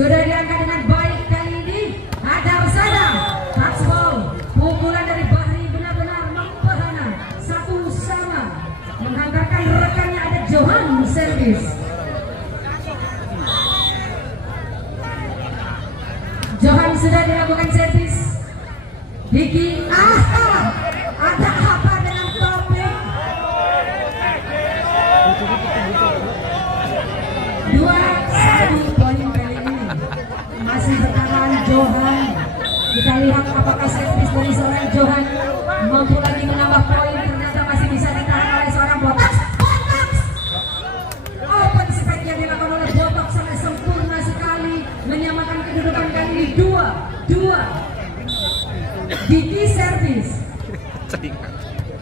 Sudah diangkat dengan baik kali ini. Hadar saja. Touchball. Pukulan dari Bahri benar-benar mempahana. Satu sama. Menghantarkan rekannya ada Johan servis. Johan sudah dilakukan servis. Diki, ada apa dengan topik? 2-1 poin kali ini. Masih bertahan Johan. Kita lihat apakah servis dari seorang Johan mampu lagi menambah poin. Ternyata masih bisa ditahan oleh seorang Botox. Open spike yang dilakukan oleh Botox sangat sempurna sekali, menyamakan kedudukan kali ini 2-2. Diki servis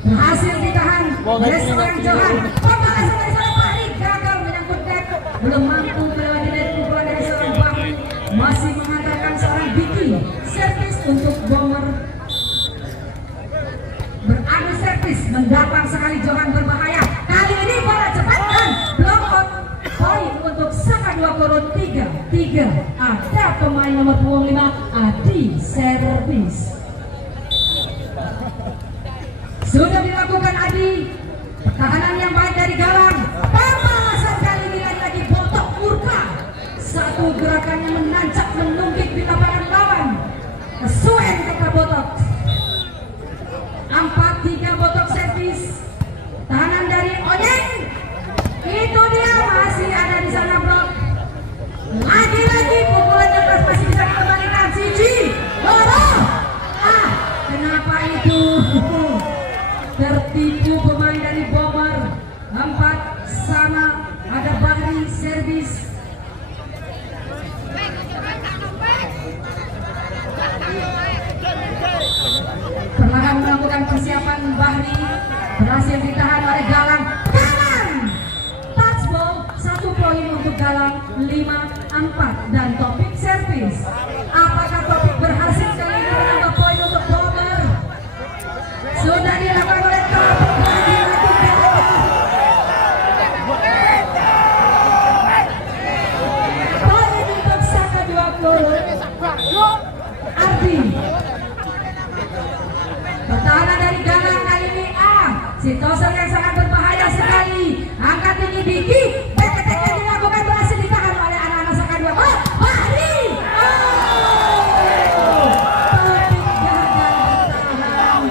berhasil ditahan oleh seorang Johan. Pembalasan dari seorang Bahri gagal menyangkut net, belum mampu melewati net. Pukulan dari seorang Bahri masih menghantarkan seorang Diki servis untuk Bomber. Beradu servis mendapat sekali Johan berbahaya. Kali ini bola cepat dan block out. Poin untuk Saka 2 Koro 3-3. Ada pemain nomor 25 Adi servis. Sudah dilakukan Adi. Pertahanan yang baik dari Galang. Pembalasan kali ini lagi Botok murka. Satu gerakan yang menancap menunggik di lapangan lawan. Kesuwen kata Botok. 4-3 Botok servis. Tahanan dari Onyeng. Itu dia, masih ada di sana blok. Lagi-lagi pukulan yang keras masih bisa dikembalikan. Siji Loro. Kenapa itu? Tertipu pemain dari Bomber. 4 sama. Ada Bahri servis. Perlahan melakukan persiapan Bahri. Berhasil ditahan oleh Galang. Touchball 1 poin untuk Galang. 5-4 dan Topik servis. Apakah Topik berhasil kali ini menambah poin untuk Bomber? Sudah dilakukan oleh Topik. Poin untuk Saka 2 Koro. Ardi. Pertahanan dari Galang kali ini Sintosel yang sangat berbahaya sekali. Angkat tinggi Diki. Tek-tek yang dilakukan berhasil ditahan oleh anak-anak Saka 2. Bahri. Topik gagal bertahan.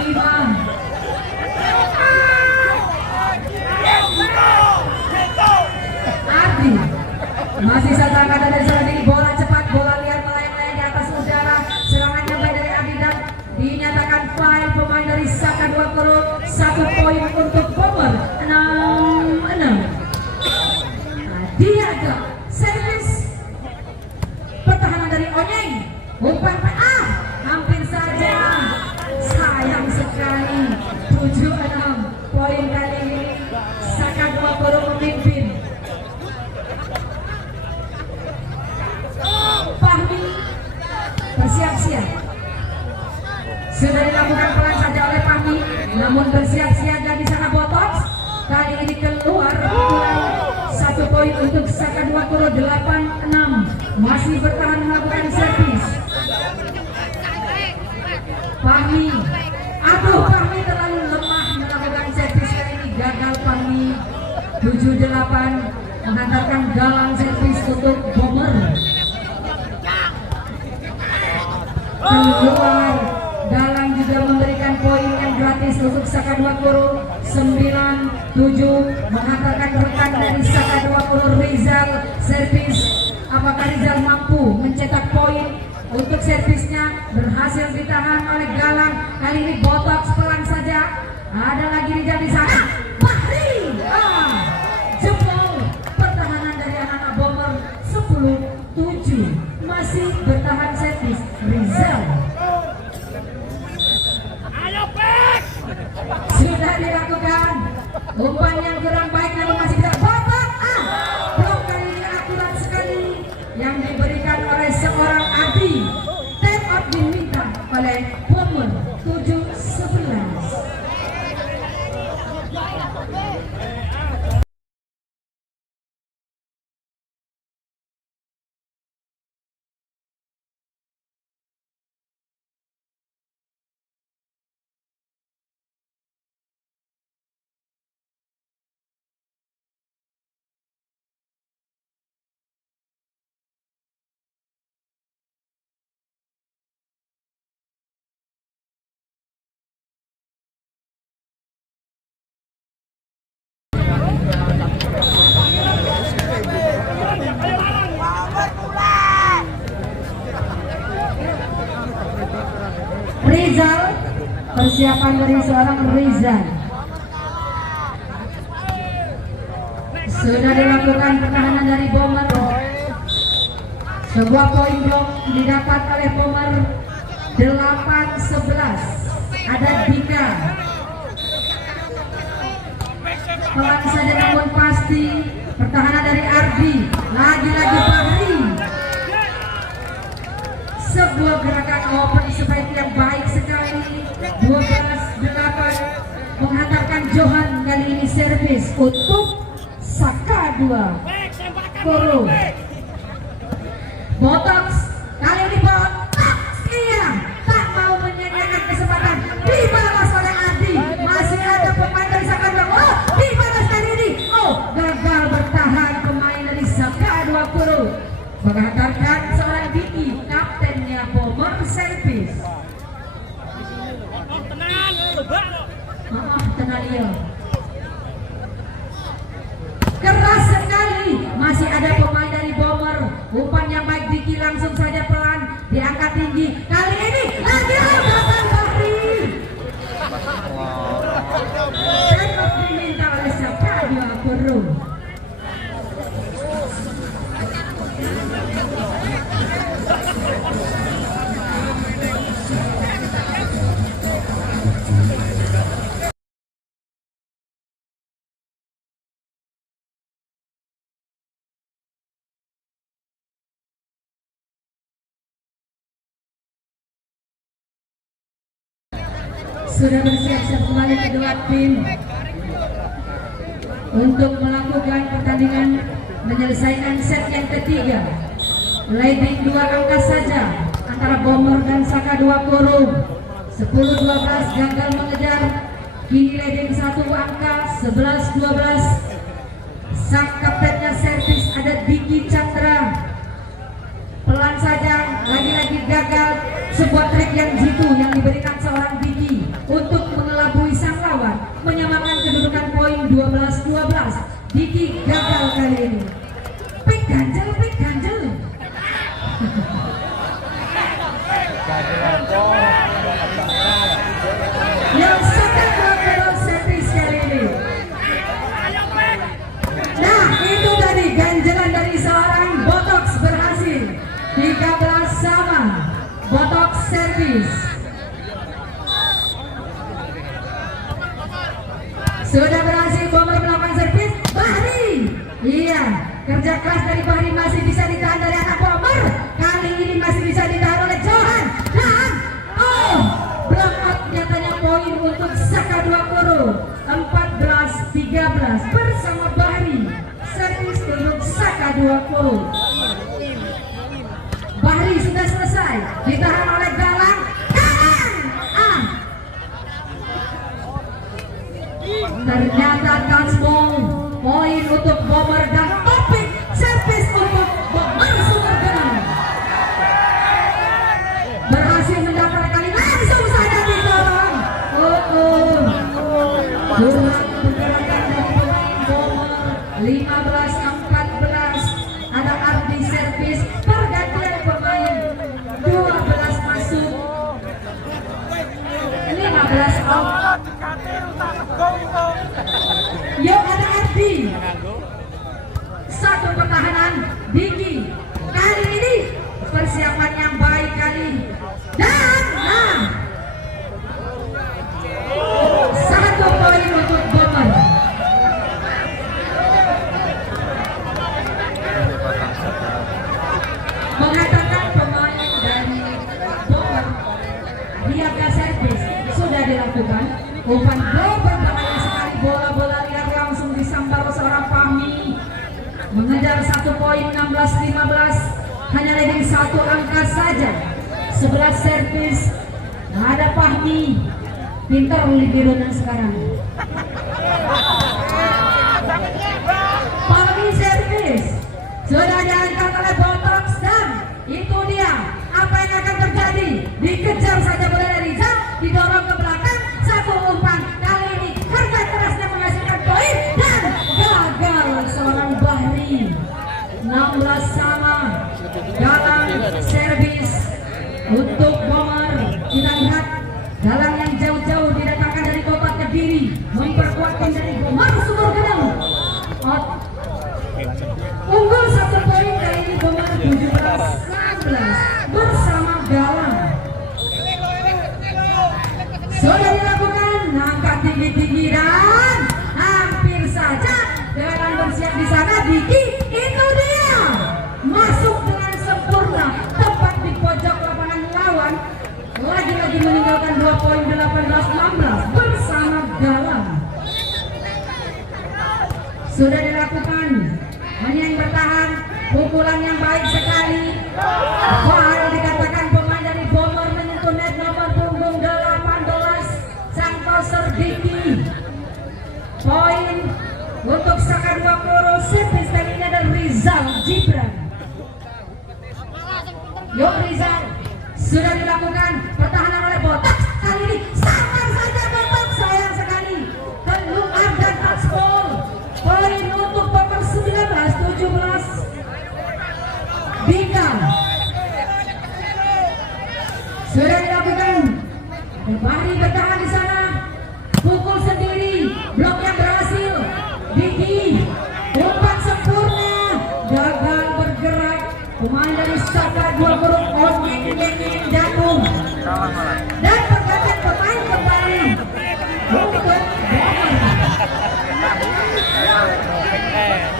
5. Ardi. Masih saja angkatan dari seorang Diki. Bola cepat, bola liar melayang-layang di atas udara. Serangan yang baik dari Ardi dan dinyatakan foul pemain dari Saka 2 Koro. 1 poin untuk Bomber. 6-6. Diaga servis. Pertahanan dari Onyeng. Umpan hampir saja. Sayang sekali. 7-6. Poin kali ini Saka 2 Koro memimpin. Fahmi bersiap-siap. Sudah dilakukan pelan saja oleh Fahmi, namun bersiap siaga di sana Botox. Kali ini keluar pukulan. 1 poin untuk Saka 2 Koro. 8-6. Masih bertahan melakukan servis. Fahmi. Fahmi terlalu lemah melakukan servis kali ini. Gagal Fahmi. 7-8 menghantarkan Galang servis untuk Bomber. Keluar. Galang juga memberikan poin yang gratis untuk Saka 2 Koro. 9-7 menghantarkan rekan dari Saka 2 Koro Rizal servis. Apakah Rizal mampu mencetak poin untuk servisnya? Berhasil ditahan oleh Galang. Kali ini Botox pelan saja. Ada lagi Rizal di sana. Bahri. Jempol. Pertahanan dari anak-anak Bomber. 10-7 masih bertahan servis Rizal. Sudah dilakukan umpan yang kurang baik namun masih bisa babak. Blok kali ini akurat sekali yang diberikan oleh seorang Adi. Tap out diminta oleh Bomber. 7-9. persiapan dari seorang Rizal. Sudah dilakukan pertahanan dari Bomber. Sebuah poin blok didapat oleh Bomber. 8-11. Ada Dika. Pelan saja namun pasti. Pertahanan dari Ardi. Lagi-lagi Bahri. Sebuah gerakan open sebaik yang baik sekali. 12-8 menghantarkan Johan. Kali ini servis untuk Saka 2 Koro. Botox kali ini Botox iya tak mau menyanyikan kesempatan, dibalas oleh Ardi. Masih ada pemain dari Saka 2. Oh, dibalas kali ini. Oh, gagal bertahan pemain dari Saka 2 Koro. Menghantarkan seorang Diki, kaptennya Bomber servis. Tenang ya. Keras sekali, masih ada pemain dari Bomber. Umpannya Mike Diki langsung saja pelan diangkat tinggi. Kali ini lagi gagal Bahri. Tetap diminta oleh Saka 2 Koro. Sudah bersiap-siap kembali kedua tim untuk melakukan pertandingan menyelesaikan set yang ketiga. Leading 2 angka saja antara Bomber dan Saka 2 Koro. 10-12 gagal mengejar. Kini leading 1 angka 11-12. Sang kaptennya servis ada Diki Chandra. Pelan saja, lagi-lagi gagal. Sebuah trik yang jitu yang diberikan seorang Diki untuk mengelabui sang lawan, menyamakan kedudukan poin 12-12. Diki gagal kali ini. Pik ganjel. Yang Saka 2 Koro servis kali ini. Nah, itu tadi ganjelan dari seorang Botox berhasil. 13 sama. Botox servis. Sudah berhasil Bomber melakukan servis. Bahri. Iya, kerja keras dari Bahri masih bisa ditahan dari anak Bomber. Kali ini masih bisa ditahan oleh Johan. Dan block out nyatanya poin untuk Saka 2 Koro. 14-13 bersama Bahri. Servis untuk Saka 2 Koro. Bahri sudah selesai, ditahan oleh Galang. Ternyata touchball, poin untuk Bomber dan topik servis untuk Bomber Sumbergana. Berhasil mendapat kali langsung saja ditolong. Pergerakan dari pemain Bomber 15-14. Ada Ardi servis. Pergantian pemain 12 masuk 15 out. Yuk ada Ardi. Satu pertahanan Diki. Kali ini persiapan yang baik kali. Dan satu poin untuk Bomber. Mengatakan pemain dari Bomber Diaga servis sudah dilakukan. Umpan berbahaya sekali, bola-bola liar langsung disambar seorang Fahmi. Mengejar 1 poin 16-15. Hanya leading 1 angka saja. 11 servis. Ada Fahmi. Pintar Libirunan sekarang. Fahmi servis. Sudah diangkat oleh Botox dan itu dia. Apa yang akan terjadi? Dikejar saja bola dari Rizal, didorong ke belakang. Satu umpan kali ini kerja kerasnya menghasilkan poin dan gagal seorang Bahri. 16 sama. Galang servis untuk Bomber. Kita lihat Galang yang jauh-jauh di sana Diki, itu dia masuk dengan sempurna tepat di pojok lapangan lawan, lagi-lagi meninggalkan 2 poin 18-16 bersama Galang. Sudah dilakukan, hanya yang bertahan, pukulan yang baik sekali. Wah, dikatakan pemain dari Bomber menyentuh net nomor punggung 18 sang poster Diki. Poin untuk Saka Dua Koro. Servis kali ini ada Rizal Gibran. Yuk Rizal, sudah dilakukan pertahanan oleh Botak. Kali ini samar saja Botak, sayang sekali keluar dan touchball. Poin untuk Bomber 19-17. Dika sudah dilakukan, kembali bertahan di sana, pukul sendiri, blok yang berhasil. Diki umpan sempurna, gagal bergerak. Pemain dari Saka Dua Koro jatuh dan pergantian pemain kembali untuk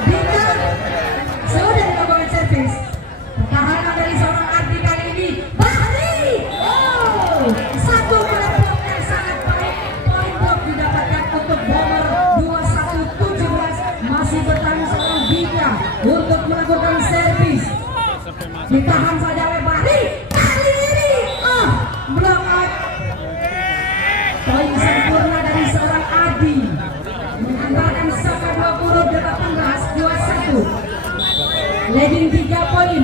Dika sudah dilakukan servis. Pertahanan dari seorang Ardi kali ini Bahri. Oh, satu blok yang sangat baik. Poin blok didapatkan untuk Bomber 21-17. Masih bertahan seorang Dika untuk melakukan servis. Ditahan saja oleh Bahri. Kali ini blok out. Poin sempurna dari seorang Adi mengantarkan Saka Dua Koro 18-21. Leading 3 poin.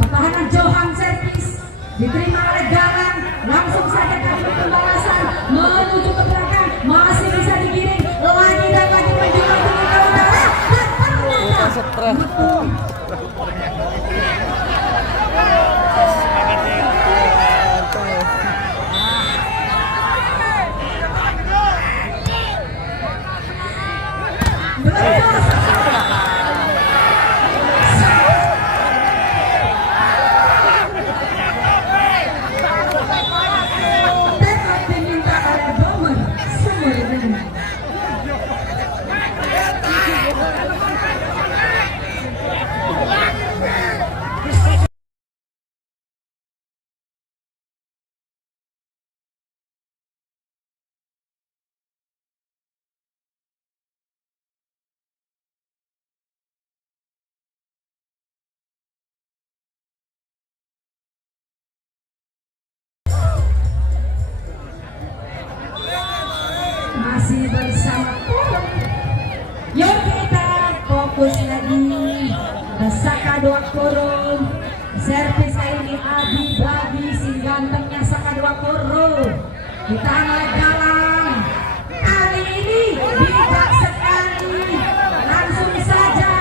Pertahanan Johan servis diterima oleh Galang, langsung saja kali pembalasan menuju ke belakang, masih bisa digiring lagi dan lagi menjual ke utara dan ternyata betul. Masih bersama Polo. Yuk kita fokus lagi. Saka Dua Koro. Servis kali ini Adi bagi si gantengnya Saka Dua Koro. Ditahan oleh Galang. Kali ini bijak sekali. Langsung saja.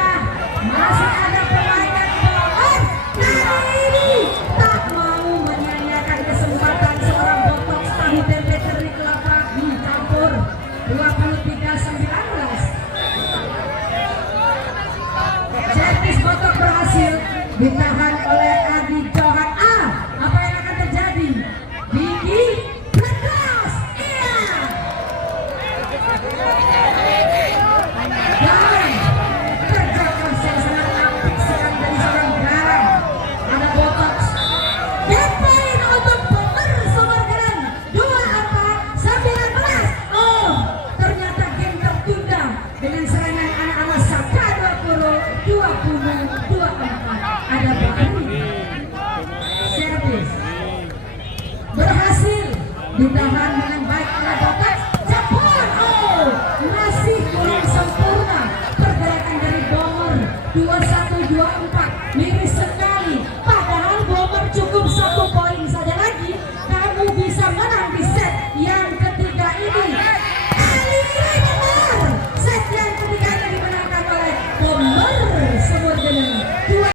Masih ada pemain yang Bomber. Kali ini tak mau menyia-nyiakan kesempatan seorang botok tahu tempe kering kelapa dicampur 23-19. Servis botok berhasil ditahan oleh Adi Johan. Apa yang akan terjadi? Diki lepas. Iya. Dan terjadi sangat apik sekali dari seorang Galang. Ada botok. Dan poin untuk Bomber Sumbergeran 24-19. Oh, ternyata game tertunda dengan serangan anak-anak Saka Dua Koro 20-24. Ada Bahri. Servis berhasil ditahan